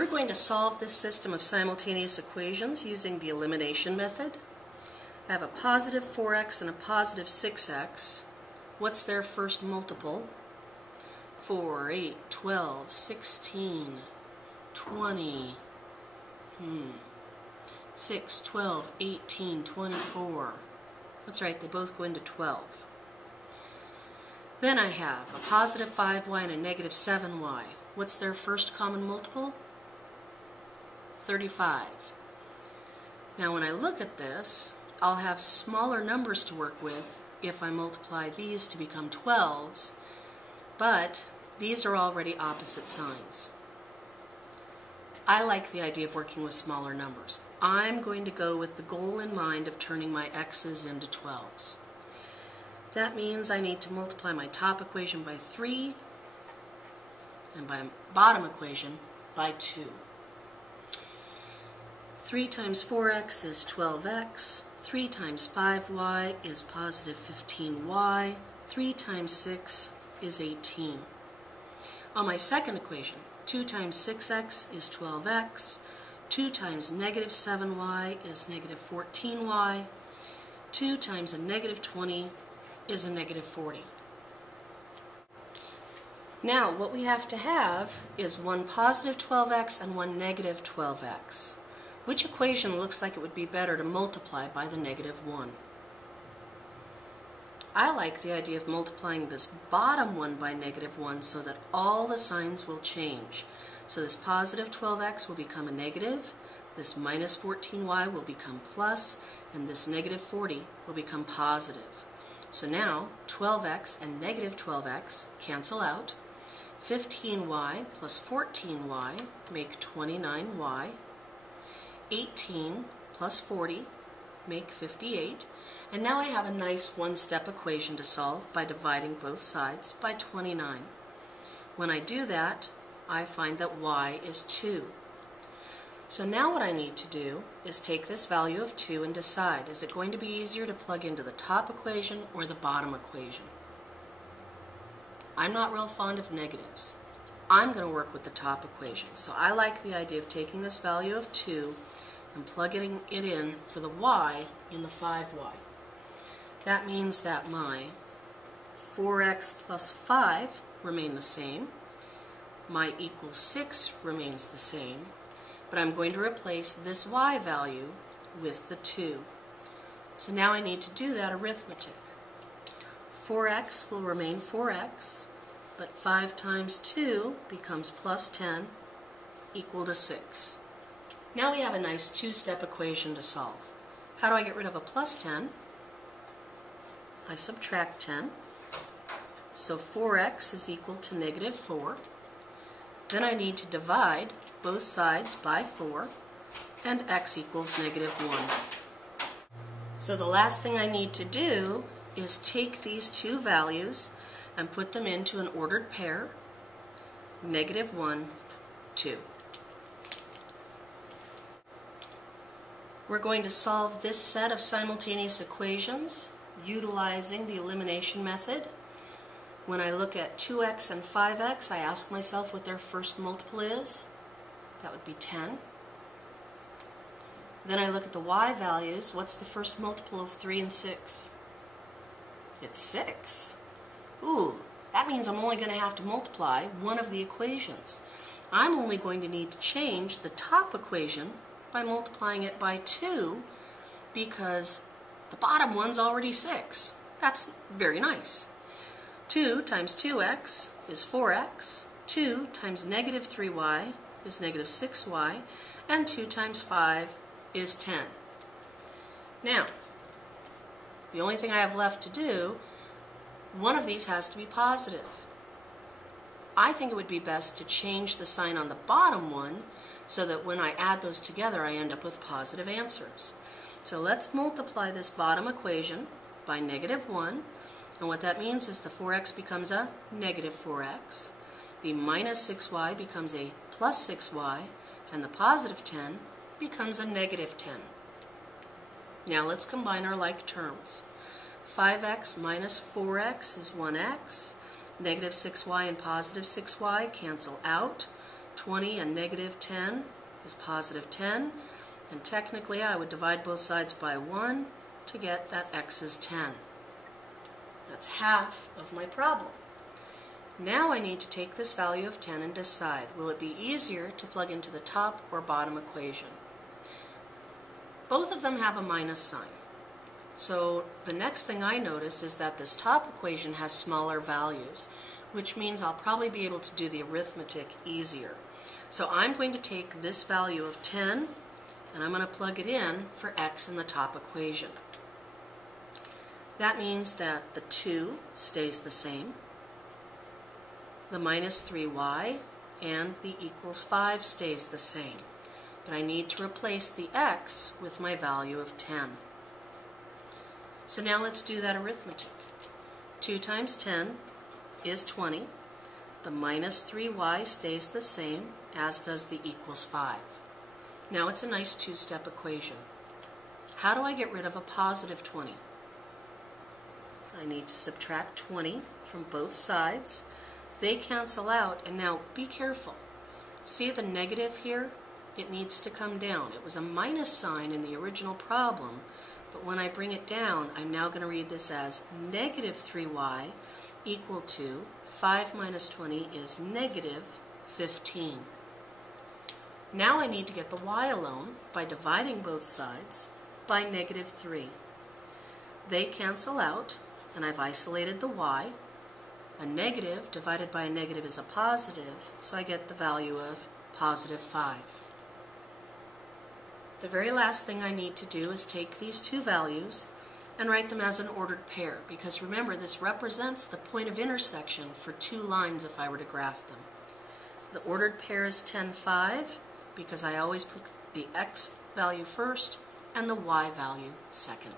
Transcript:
We're going to solve this system of simultaneous equations using the elimination method. I have a positive 4x and a positive 6x. What's their first multiple? 4, 8, 12, 16, 20, 6, 12, 18, 24. That's right, they both go into 12. Then I have a positive 5y and a negative 7y. What's their first common multiple? 35. Now when I look at this, I'll have smaller numbers to work with if I multiply these to become 12s, but these are already opposite signs. I like the idea of working with smaller numbers. I'm going to go with the goal in mind of turning my x's into 12s. That means I need to multiply my top equation by 3 and my bottom equation by 2. 3 times 4x is 12x. 3 times 5y is positive 15y. 3 times 6 is 18. On my second equation, 2 times 6x is 12x. 2 times negative 7y is negative 14y. 2 times a negative 20 is a negative 40. Now what we have to have is one positive 12x and one negative 12x. Which equation looks like it would be better to multiply by the negative 1? I like the idea of multiplying this bottom one by negative 1 so that all the signs will change. So this positive 12x will become a negative, this minus 14y will become plus, and this negative 40 will become positive. So now 12x and negative 12x cancel out. 15y plus 14y make 29y. 18 plus 40 make 58. And now I have a nice one-step equation to solve by dividing both sides by 29. When I do that, I find that y is 2. So now what I need to do is take this value of 2 and decide, is it going to be easier to plug into the top equation or the bottom equation? I'm not real fond of negatives. I'm going to work with the top equation. So I like the idea of taking this value of 2 and plugging it in for the y in the 5y. That means that my 4x plus 5 remain the same. My equals 6 remains the same. But I'm going to replace this y value with the 2. So now I need to do that arithmetic. 4x will remain 4x, but 5 times 2 becomes plus 10 equal to 6. Now we have a nice two-step equation to solve. How do I get rid of a plus 10? I subtract 10. So 4x is equal to negative 4. Then I need to divide both sides by 4, and x equals negative 1. So the last thing I need to do is take these two values and put them into an ordered pair, negative 1, 2. We're going to solve this set of simultaneous equations utilizing the elimination method. When I look at 2x and 5x, I ask myself what their first multiple is. That would be 10. Then I look at the y values. What's the first multiple of 3 and 6? It's 6. Ooh, that means I'm only going to have to multiply one of the equations. I'm only going to need to change the top equation by multiplying it by 2 because the bottom one's already 6. That's very nice. 2 times 2x is 4x. 2 times negative 3y is negative 6y. And 2 times 5 is 10. Now, the only thing I have left to do, one of these has to be positive. I think it would be best to change the sign on the bottom one so that when I add those together I end up with positive answers. So let's multiply this bottom equation by negative 1, and what that means is the 4x becomes a negative 4x, the minus 6y becomes a plus 6y, and the positive 10 becomes a negative 10. Now let's combine our like terms. 5x minus 4x is 1x. Negative 6y and positive 6y cancel out. 20 and negative 10 is positive 10, and technically I would divide both sides by 1 to get that x is 10. That's half of my problem. Now I need to take this value of 10 and decide, will it be easier to plug into the top or bottom equation? Both of them have a minus sign. So the next thing I notice is that this top equation has smaller values, which means I'll probably be able to do the arithmetic easier. So I'm going to take this value of 10 and I'm going to plug it in for x in the top equation. That means that the 2 stays the same, the minus 3y and the equals 5 stays the same. But I need to replace the x with my value of 10. So now let's do that arithmetic. 2 times 10 is 20. The minus 3y stays the same, as does the equals 5. Now it's a nice two-step equation. How do I get rid of a positive 20? I need to subtract 20 from both sides. They cancel out, and now be careful. See the negative here? It needs to come down. It was a minus sign in the original problem, but when I bring it down, I'm now going to read this as negative 3y equal to 5 minus 20 is negative 15. Now I need to get the y alone by dividing both sides by negative 3. They cancel out, and I've isolated the y. A negative divided by a negative is a positive, so I get the value of positive 5. The very last thing I need to do is take these two values and write them as an ordered pair, because remember, this represents the point of intersection for two lines if I were to graph them. The ordered pair is 10, 5, because I always put the x value first and the y value second.